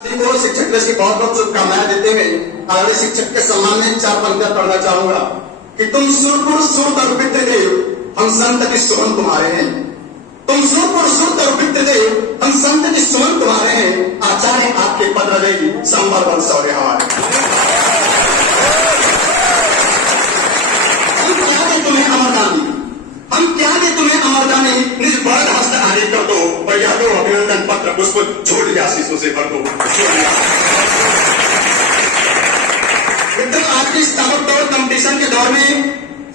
को शिक्षक दिवस की बहुत बहुत शुभकामनाएं देते हुए आदरणीय शिक्षक के सम्मान में 4 पंक्तियां पढ़ना चाहूंगा कि तुम सुरपुर सुर और पितृ देव, हम संत की सुमन तुम्हारे हैं। तुम सुरपुर सुर और पितृ देव, हम संत की सुमन तुम्हारे हैं। आचार्य आपके पद रहेगी संबर वंश और हार। हम क्या दे तुम्हें अमरदानी, हम क्या दे तुम्हें अमरदानी, निज बड़ हस्त आदि कर दो, बढ़िया दो अभिनंदन पत्र पुष्प झोल या शीशों से भर दो। मित्रों, आज की इस ताबड़तोड़ कंपटीशन के दौर में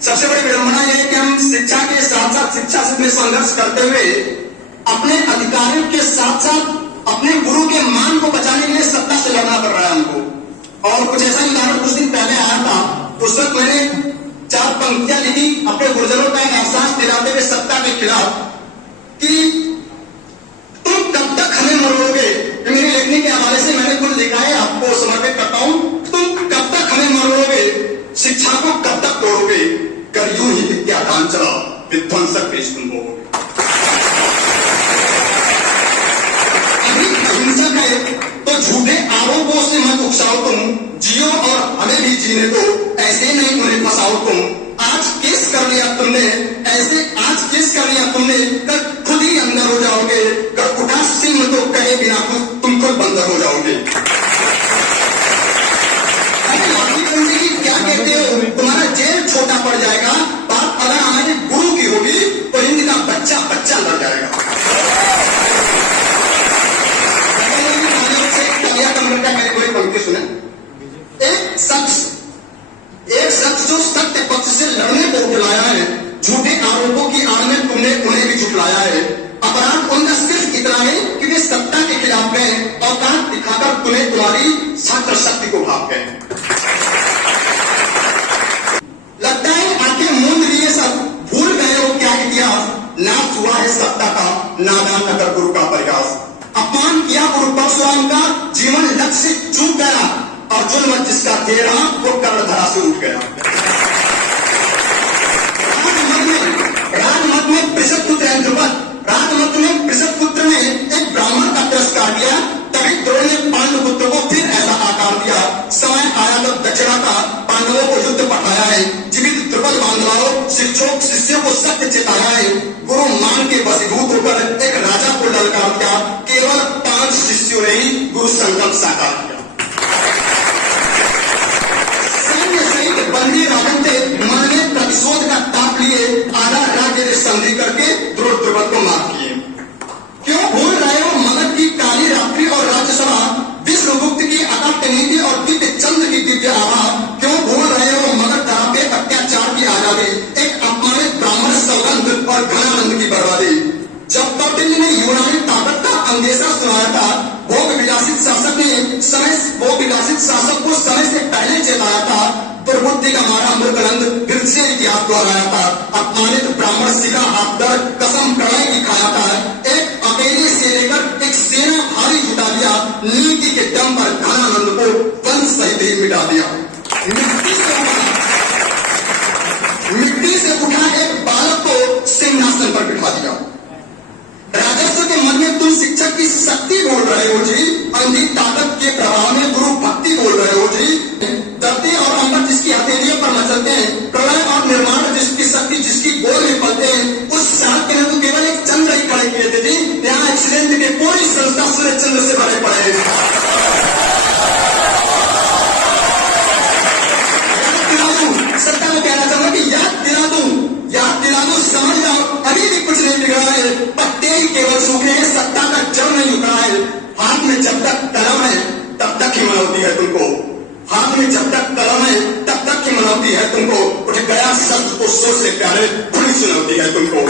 सबसे बड़ी विडंबना यह है कि हम शिक्षा के साथ साथ शिक्षा में संघर्ष करते हुए अपने अधिकारियों के साथ साथ अपने गुरु के मान को बचाने के लिए सत्ता से लड़ना पड़ रहा है हमको। और कुछ ऐसा उदाहरण कुछ दिन पहले आया था, उस वक्त मैंने 4 पंक्तियां लिखी अपने गुरुजनों का एहसास दिलाते हुए सत्ता के खिलाफ कि तुम कब तक हमें मरोगे। मेरे लिखने के हवाले से मैंने कुछ लिखा है, आपको समर्पित करता हूं। तुम कब तक हमें मरोगे, शिक्षा को कब तक तोड़ोगे, कर यूं ही विद्यादान चला, विध्वंसक पेश तुम होगे। अभी अहिंसक है तो झूठे आरोपों से मत उकसाओ तुम, जियो और हमें भी जीने दो, ऐसे नहीं उन्हें फंसाओ तुम। आज केस कर लिया तुमने, ऐसे आज केस कर लिया तुमने, कल खुद ही अंदर हो जाओगे। कल उठा सिंह तो कहे बिना तुम खुद बंदर हो जाओगे। क्या कहते हो, तुम्हारा जेल छोटा पड़ जाएगा। बात अगर हमारे गुरु की होगी तो इनका बच्चा बच्चा लड़ जाएगा। मेरी पंक्ति सुने। एक शख्स जो सत्य पक्ष से लड़ने को उठलाया है, झूठे आरोपों की आड़ में तुमने उन्हें भी झुठलाया है। अपराध उनका सिर्फ इतना है कि वे सत्ता के खिलाफ गए, औकात दिखाकर तुम्हें तुम्हारी छात्र शक्ति को भाग गए। लगता है आंखें मूंद लिए सब, भूल गए हो क्या इतिहास। नाश हुआ है सत्ता का, नादान नगर गुरु का प्रयास। अपमान किया गुरु परशुराम का, जीवन लक्ष्य से चूक गया, और जुल्म जिसका दे रहा वो कर्णधारा से उठ गया। राजमत में बृहस्पति है ध्रुपद, राजमत में बृहस्पति ने एक ब्राह्मण का तिरस्कार किया, तभी द्रोण ने पांडुपुत्र को फिर ऐसा आकार दिया। समय आया तो दक्षिणा का पांडवों को युद्ध पठाया है, जीवित द्रुपद बांधवाओं शिष्यों को सत्य चेताया है। गुरु मान के वशीभूत होकर एक राजा को ललकार दिया, केवल 5 शिष्यों ने ही गुरु संकल्प साकार किया। बंदी रावण थे, मन में प्रतिशोध का ताप लिए, आधा राज्य संधि करके द्रुपद को मार किए। क्यों भूल रहे हो मगध की काली रात्रि और राज्यसभा, विष्णुगुप्त की अकट नीति और दिव्य चंद्र की दिव्य आभा। क्यों भूल रहे हो मगध धरा पे अत्याचार की आजादी, एक अपमानित ब्राह्मण सौगंध और घनानंद की बर्बादी। जब कौटिल्य ने यूनानी ताकत का अंदेशा सुनाया था, भोग विलासित शासक को समय से पहले चेताया था, दुर्बुद्धि का मारा मूर्खनंद फिर से इतिहास दोहराया था। अपमानित ब्राह्मण सिला हाथकर कसम कड़ाई की खाया था, एक अकेले से लेकर एक सेना भारी जुटा दिया, नीति के दम पर घनानंद को वंश सहित ही मिटा दिया। मिट्टी से उठा एक बालक को सिंहासन पर बिठा दिया। राजस्व के मन में तुम शिक्षक की शक्ति बोल रहे हो जी, अंधी ताकत के प्रभाव में गुरु भक्ति बोल रहे हो जी। धरती और अंबर जिसकी हथेलियों पर मचलते हैं, प्रलय और निर्माण जिसकी शक्ति जिसकी गोद में पलते हैं, उस साथ के तो केवल एक चंद्र ही खड़े किए थे जी। यहाँ एक्सीडेंट के पूरी संस्था सूर्य चंद्र से भरे पड़े। सत्ता में कहना चाहूंगा कि याद दिला दूं, समझ जाओ अभी भी कुछ नहीं बिगड़ा है, पत्ते ही केवल सूखे हैं, सत्ता का जड़ नहीं उतरा है। हाथ में जब तक कलम है तब तक ही मनौती है तुमको, हाथ में जब तक कलम है तब तक ही मनौती है तुमको। उठ गया शब्द को सोच से प्यारे, बड़ी सुनौती है तुमको।